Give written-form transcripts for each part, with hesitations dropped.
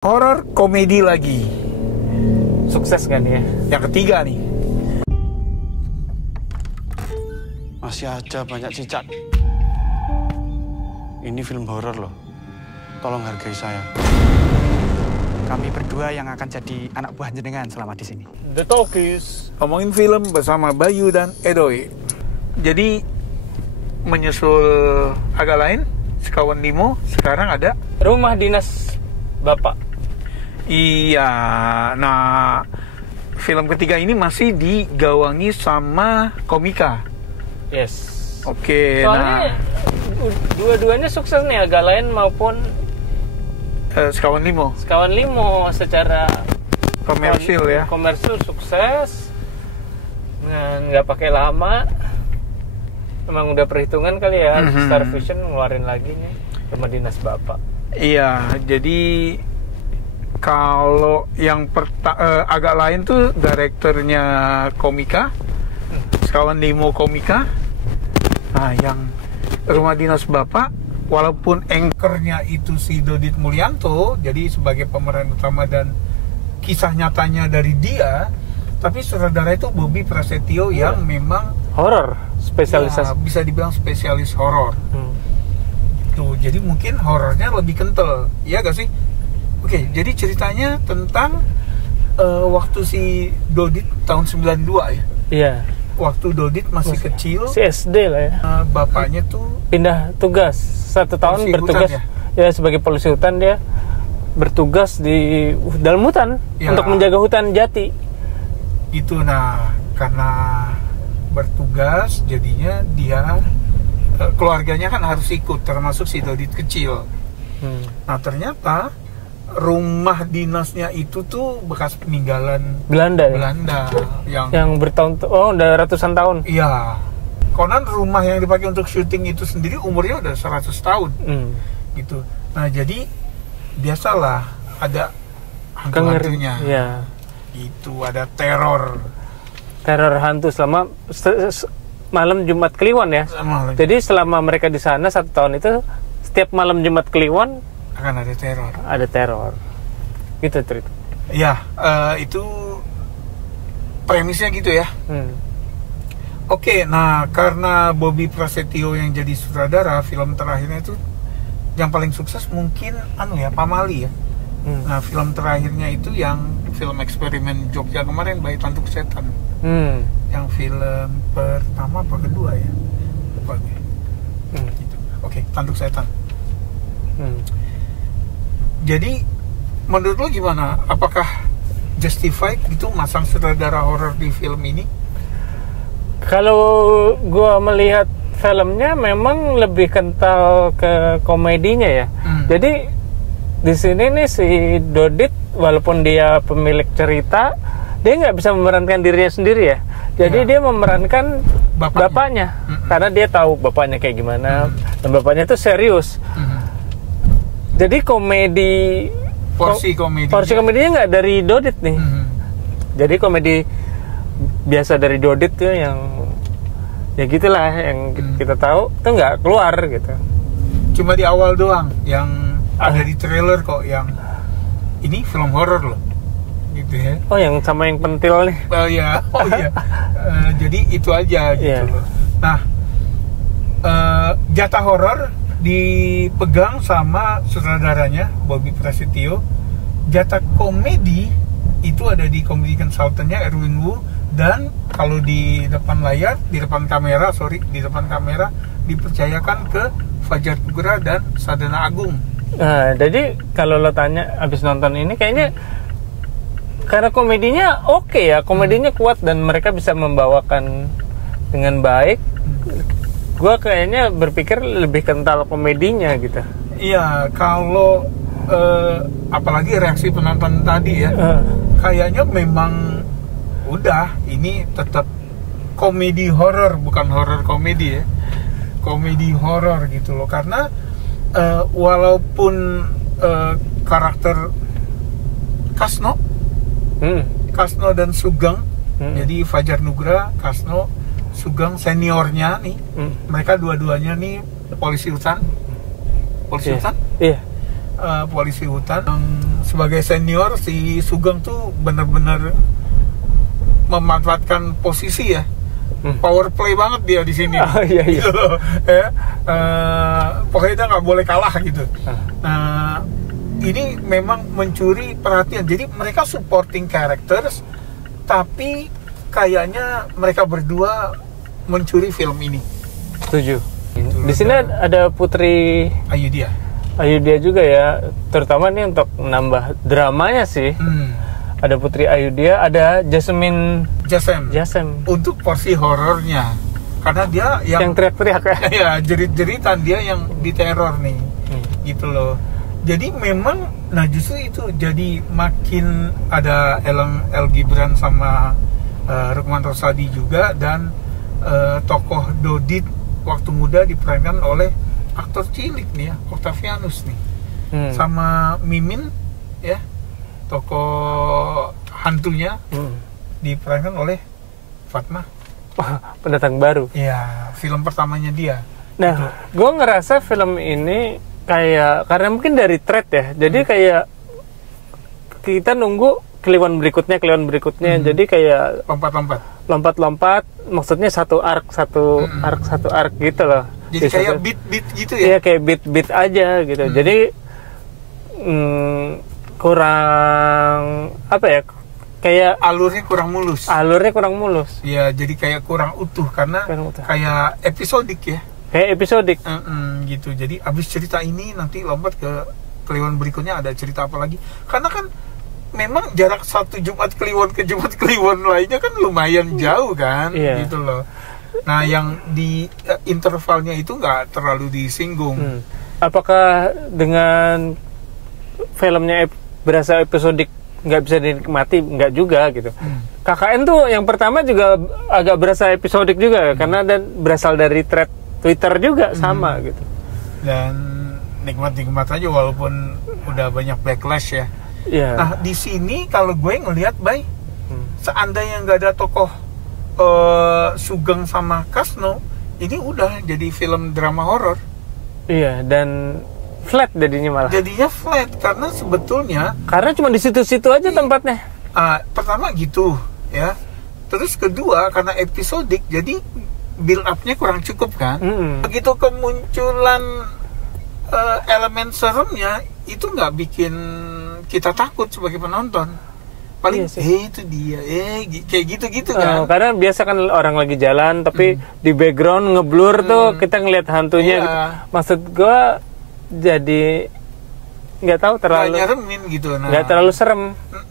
Horor komedi lagi. Sukses kan ya? Yang ketiga nih. Masih aja banyak cicak. Ini film horor loh. Tolong hargai saya. Kami berdua yang akan jadi anak buah jenengan selama di sini. The Talkies. Ngomongin film bersama Bayu dan Edoy. Jadi menyusul agak lain, Sekawan Limo sekarang ada Rumah Dinas Bapak. Iya. Nah, film ketiga ini masih digawangi sama komika. Yes. Oke. Soalnya dua-duanya sukses nih, agak lain maupun Sekawan Limo Sekawan Limo secara komersil ya. Komersil sukses. Nggak pakai lama. Emang udah perhitungan kali ya. Star Vision ngeluarin lagi nih Rumah Dinas Bapak. Iya, jadi kalau yang agak lain tuh direkturnya komika, Sekawan Limo komika. Nah, yang Rumah Dinas Bapak, walaupun anchornya itu si Dodit Mulyanto, jadi sebagai pemeran utama dan kisah nyatanya dari dia, tapi sutradara itu Bobby Prasetyo yang memang Horor, spesialisasi. ya, bisa dibilang spesialis horor. Tuh, jadi mungkin horornya lebih kental, iya gak sih? Oke, jadi ceritanya tentang waktu si Dodit tahun 92 ya. Iya. Waktu Dodit masih kecil, Si SD lah ya. bapaknya tuh Pindah tugas 1 tahun Polisi bertugas hutan ya sebagai polisi hutan, dia bertugas di dalam hutan Ya. untuk menjaga hutan jati. itu. Nah, karena bertugas jadinya dia keluarganya kan harus ikut, termasuk si Dodit kecil. Nah, ternyata rumah dinasnya itu tuh bekas peninggalan Belanda ya? Belanda Yang bertahun, udah ratusan tahun. iya. Konon rumah yang dipakai untuk syuting itu sendiri umurnya udah 100 tahun gitu. Nah, jadi biasalah ada hantu-hantunya Ya. gitu, ada teror Teror hantu selama malam Jumat Kliwon ya. Jadi selama mereka di sana 1 tahun itu, setiap malam Jumat Kliwon akan ada teror. ada teror. Gitu cerita. Ya, itu premisnya gitu ya. Oke, nah karena Bobby Prasetyo yang jadi sutradara, film terakhirnya itu yang paling sukses mungkin Pamali ya. Nah, film terakhirnya itu yang film eksperimen Jogja kemarin, Bayi Tantuk Setan. Yang film pertama apa kedua ya? Lupa gue. Gitu. Oke, Tantuk Setan. Jadi menurut lo gimana? Apakah justified gitu masang sutradara horor di film ini? Kalau gua melihat filmnya memang lebih kental ke komedinya ya. Jadi di sini nih si Dodit, walaupun dia pemilik cerita, dia nggak bisa memerankan dirinya sendiri ya. Jadi dia memerankan bapaknya. Karena dia tahu bapaknya kayak gimana, dan bapaknya itu serius. Jadi porsi komedinya nggak dari Dodit nih. Jadi komedi biasa dari Dodit tuh yang ya gitulah, yang kita tahu tuh nggak keluar gitu. Cuma di awal doang yang ada di trailer kok, yang ini film horor loh gitu ya. Oh, yang sama yang pentil nih. Oh iya. Jadi itu aja gitu loh. Nah, jatah horor dipegang sama sutradaranya Bobby Prasetyo. Jatah komedi itu ada di komedi consultantnya Erwin Wu, dan kalau di depan kamera dipercayakan ke Fajar Nugra dan Sadana Agung. Nah, jadi kalau lo tanya abis nonton ini, kayaknya karena komedinya oke ya, komedinya kuat dan mereka bisa membawakan dengan baik. Gue kayaknya berpikir lebih kental komedinya gitu. Iya, kalau apalagi reaksi penonton tadi ya, kayaknya memang udah ini tetap komedi horor, bukan horor komedi ya, komedi horor gitu loh. Karena walaupun karakter Kasno dan Sugeng, jadi Fajar Nugra, Kasno, Sugeng seniornya nih, mereka dua-duanya nih polisi hutan. Iya. polisi hutan. Sebagai senior, si Sugeng tuh bener-bener memanfaatkan posisi ya. Power play banget dia di sini. Iya. Gitu loh, ya. Pokoknya dia nggak boleh kalah gitu. Nah, ini memang mencuri perhatian. Jadi mereka supporting characters, tapi kayaknya mereka berdua mencuri film ini. Setuju. Di sini ada Putri Ayudhya juga ya, terutama nih untuk menambah dramanya sih. Ada Putri Ayudhya, ada Jasem untuk porsi horornya, karena dia yang teriak-teriak ya. Ya, jerit-jeritan, dia yang diteror nih, gitu loh. Jadi memang, nah justru itu jadi makin ada El Gibran sama Rukman Rosadi juga, dan tokoh Dodit waktu muda diperankan oleh aktor cilik nih ya, Octavianus nih, sama Mimin ya, tokoh hantunya diperankan oleh Fatma. Pendatang baru. Ya, film pertamanya dia. Nah, gue ngerasa film ini kayak, karena mungkin dari thread ya, jadi kayak kita nunggu kliwon berikutnya, jadi kayak lompat-lompat, maksudnya satu arc gitu loh. Jadi kayak beat gitu ya? Iya, kayak beat aja gitu. Jadi kurang apa ya? Kayak alurnya kurang mulus. Iya, jadi kayak kurang utuh karena kayak episodik ya. Kayak episodik. Gitu. Jadi abis cerita ini nanti lompat ke kliwon berikutnya, ada cerita apa lagi? Karena kan memang jarak satu Jumat Kliwon ke Jumat Kliwon lainnya kan lumayan jauh kan, gitu loh. Nah, yang di intervalnya itu nggak terlalu disinggung. Apakah dengan filmnya berasa episodik nggak bisa dinikmati? Nggak juga gitu. KKN tuh yang pertama juga agak berasa episodik juga, karena berasal dari thread Twitter juga sama gitu. Dan nikmat aja walaupun udah banyak backlash ya. Yeah. Nah, di sini kalau gue ngelihat, seandainya nggak ada tokoh Sugeng sama Kasno, ini udah jadi film drama horor. Iya, dan flat jadinya flat karena sebetulnya cuma di situ-situ aja tempatnya. Pertama gitu ya. Terus kedua, karena episodik, jadi build up-nya kurang cukup kan. Begitu kemunculan elemen seremnya, itu nggak bikin kita takut sebagai penonton. Paling itu dia, kayak gitu kan. Karena biasa kan orang lagi jalan, tapi di background ngeblur tuh kita ngeliat hantunya gitu. Maksud gue jadi nggak tahu terlalu nyeremin gitu. Nggak terlalu serem.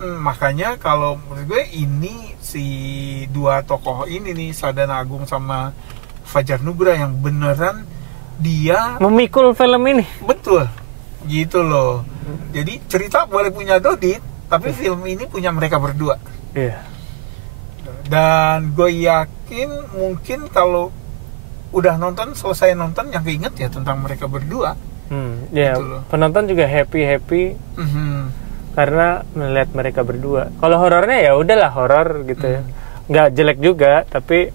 Makanya kalau menurut gue ini si dua tokoh ini nih, Sadana Agung sama Fajar Nugra, yang beneran dia memikul film ini. Betul, gitu loh. Jadi cerita boleh punya Dodit, tapi film ini punya mereka berdua. Iya. Dan gue yakin mungkin kalau udah selesai nonton, yang keinget ya tentang mereka berdua. Ya, gitu loh. Penonton juga happy karena melihat mereka berdua. Kalau horornya ya udahlah horor gitu ya, nggak jelek juga, tapi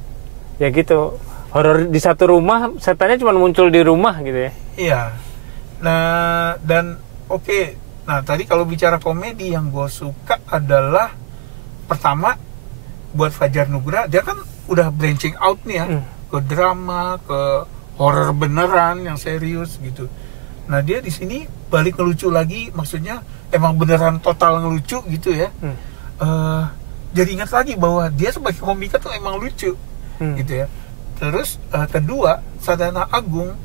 ya gitu, horor di satu rumah, setannya cuma muncul di rumah gitu ya. Iya. Nah, dan oke. Nah, tadi kalau bicara komedi, yang gue suka adalah pertama buat Fajar Nugra, dia kan udah branching out nih ya, ke drama, ke horor beneran yang serius gitu. Nah, dia di sini balik ngelucu lagi, maksudnya emang beneran total ngelucu gitu ya. Jadi ingat lagi bahwa dia sebagai komika tuh emang lucu gitu ya. Terus kedua, Sadana Agung,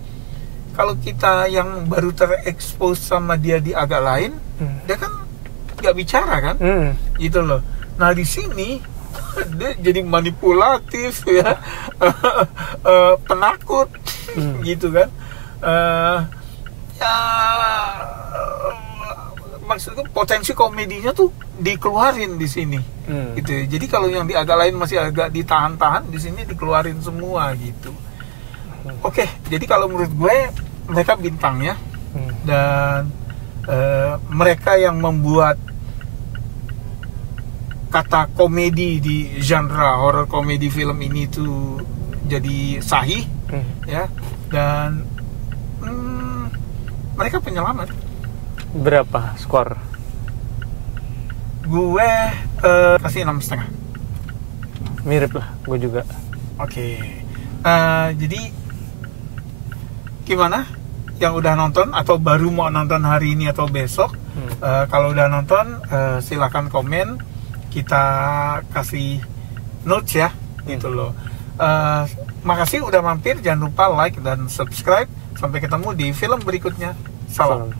kalau kita yang baru terekspos sama dia di Agak Lain, dia kan nggak bicara kan, gitu loh. Nah, di sini dia jadi manipulatif ya, penakut, gitu kan. Ya, maksudnya potensi komedinya tuh dikeluarin di sini, gitu ya. Jadi kalau yang di Agak Lain masih agak ditahan-tahan, di sini dikeluarin semua gitu. Oke, jadi kalau menurut gue mereka bintang ya, dan mereka yang membuat kata komedi di genre horror komedi film ini tuh jadi sahih, ya, dan mereka penyelamat. Berapa skor? Gue kasih 6,5. Mirip lah, gue juga. Oke. Jadi gimana? Yang udah nonton atau baru mau nonton hari ini atau besok? Kalau udah nonton, silakan komen. Kita kasih notes ya, gitu loh. Makasih udah mampir. Jangan lupa like dan subscribe. Sampai ketemu di film berikutnya. Salam.